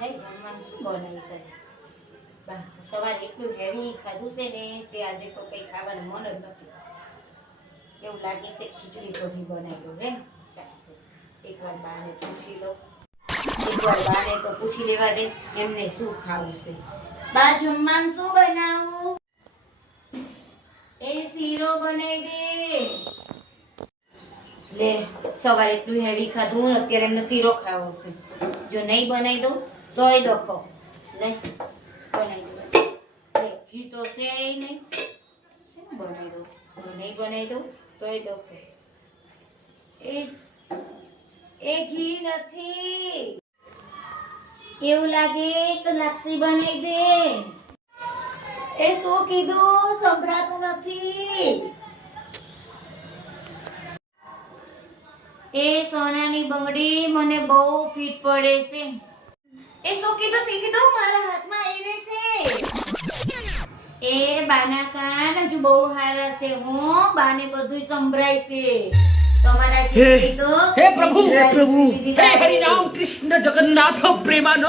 હે જમવાનું શું બનાવીશ આજે? બા સવારે એટલું હેવી ખાધું છે ને તે આજે તો કંઈ ખાવાનું મન જ નથી. એવું લાગે છે ખીચડી કઢી બનાવી દઉં રે. ચાલશે, એકવાર બાને પૂછી લો. એકવાર બાને તો પૂછી લેવા દે એમને શું ખાવું છે. બા જમવાનું શું બનાવું? એ શીરો બનાવી દે. લે સવારે એટલું હેવી ખાધું ને અત્યારે એમને શીરો ખાવો છે. જો નહીં બનાવી દઉં તોય દખો. લે બનાવી દઉં. લે ઘી તો છે નહીં. શેનું બનાવી દઉં? જો નહીં બનાવી દઉં તોય દખો. એ ઘી નથી. એવું લાગે તો લાપસી બનાવી દે. એ શું કીધું? સંભળાતું નથી. એ સોનાની બંગડી મને બહુ ફિટ પડે છે. એ શું કીધું? કીધું મારા હાથમાં આવી રહેશે. એ બાના કાન હજુ બહુ હારા છે. હું બાને બધું સંભળાય છે. તમારા જે કીધું हे प्रभु हे हरि राम कृष्ण जगन्नाथ प्रेमानंद